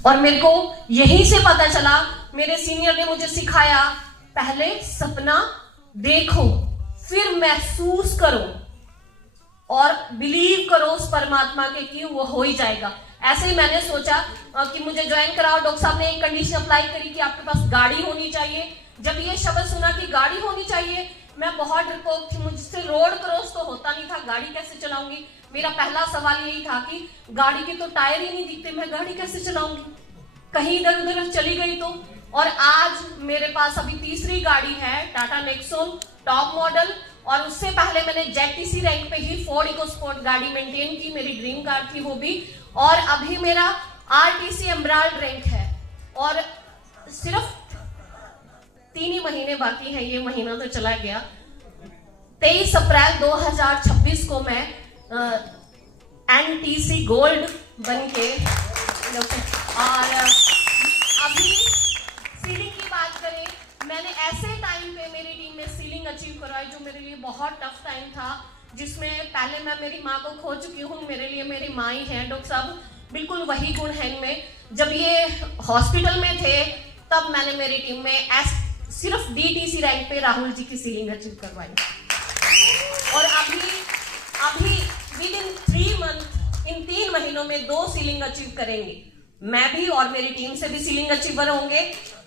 और मेरे को यहीं से पता चला, मेरे सीनियर ने मुझे सिखाया, पहले सपना देखो, फिर महसूस करो और बिलीव करो उस परमात्मा के कि वो हो ही जाएगा। ऐसे ही मैंने सोचा कि मुझे ज्वाइन कराओ। डॉक्टर साहब ने एक कंडीशन अप्लाई करी कि आपके पास गाड़ी होनी चाहिए। जब ये शब्द सुना कि गाड़ी होनी चाहिए, मैं बहुत डरपोक थी, मुझसे रोड क्रॉस तो होता नहीं था, गाड़ी कैसे चलाऊंगी। मेरा पहला सवाल यही था कि गाड़ी के तो टायर ही नहीं दिखते, मैं गाड़ी कैसे चलाऊंगी, कहीं इधर उधर चली गई तो। और आज मेरे पास अभी तीसरी गाड़ी है, टाटा नेक्सॉन टॉप मॉडल, और उससे पहले मैंने जेडटीसी रैंक पे ही फोर्ड इकोस्पोर्ट गाड़ी मेंटेन की, मेरी ड्रीम कार थी वो भी। और अभी मेरा आरटीसी एमराल्ड रैंक है, और सिर्फ 3 ही महीने बाकी है, ये महीना तो चला गया। 23 अप्रैल 2026 को मैं एनटीसी गोल्ड बन के, और अभी सीलिंग की बात करें, मैंने ऐसे टाइम पे मेरी टीम में सीलिंग अचीव करवाई जो मेरे लिए बहुत टफ टाइम था, जिसमें पहले मैं मेरी माँ को खो चुकी हूँ, मेरे लिए मेरी माँ ही है। डॉक्टर साहब बिल्कुल वही गुण है इनमें। जब ये हॉस्पिटल में थे तब मैंने मेरी टीम में सिर्फ डीटीसी रैंक पे राहुल जी की सीलिंग अचीव करवाई, और अभी विद इन 3 मंथ, इन 3 महीनों में 2 सीलिंग अचीव करेंगे। मैं भी और मेरी टीम से भी सीलिंग अचीवर होंगे,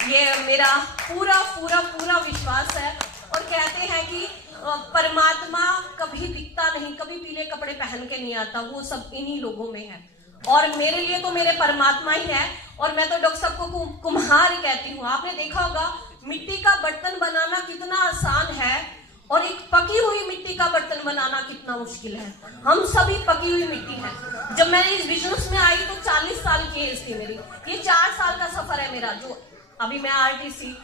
ये मेरा पूरा पूरा पूरा विश्वास है। और कहते हैं कि परमात्मा कभी दिखता नहीं, कभी पीले कपड़े पहन के नहीं आता, वो सब इन्हीं लोगों में है। और मेरे लिए तो मेरे परमात्मा ही है, और मैं तो डॉक्टर साहब को कुम्हार ही कहती हूँ। आपने देखा होगा मिट्टी का बर्तन बनाना कितना आसान है, और एक पकी हुई मिट्टी का बर्तन बनाना कितना मुश्किल है। हम सभी पकी हुई मिट्टी हैं। जब मैंने इस बिजनेस में आई तो 40 साल की एज थी मेरी। ये 4 साल का सफर है मेरा, जो अभी मैं आरटीसी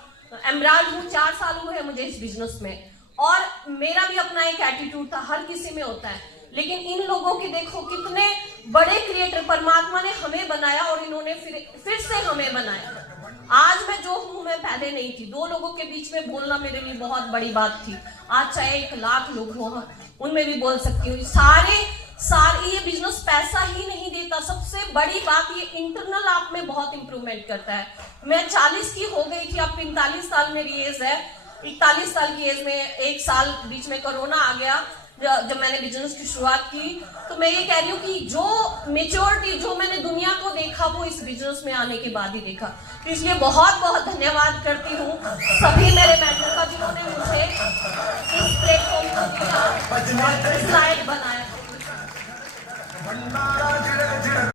एमराल्ड हूँ, 4 साल हुए हैं मुझे इस बिजनेस में। और मेरा भी अपना एक एटीट्यूड था, हर किसी में होता है, लेकिन इन लोगों की देखो कितने बड़े क्रिएटर परमात्मा ने हमें बनाया, और इन्होंने फिर से हमें बनाया। आज मैं जो हूं मैं पहले नहीं थी। 2 लोगों के बीच में बोलना मेरे लिए बहुत बड़ी बात थी, आज चाहे 1 लाख लोग हो उनमें भी बोल सकती हूँ। सारे ये बिजनेस पैसा ही नहीं देता, सबसे बड़ी बात ये इंटरनल आप में बहुत इंप्रूवमेंट करता है। मैं 40 की हो गई थी, अब 45 साल मेरी एज है। 41 साल की एज में 1 साल बीच में कोरोना आ गया, जब मैंने बिजनेस की शुरुआत की। तो मैं ये कह रही हूँ कि जो मेच्योरिटी, जो मैंने दुनिया को देखा, वो इस बिजनेस में आने के बाद ही देखा। तो इसलिए बहुत बहुत धन्यवाद करती हूँ सभी मेरे मेंटर का, जिन्होंने मुझे इस प्लेटफॉर्म को दिया, स्लाइड बनाया।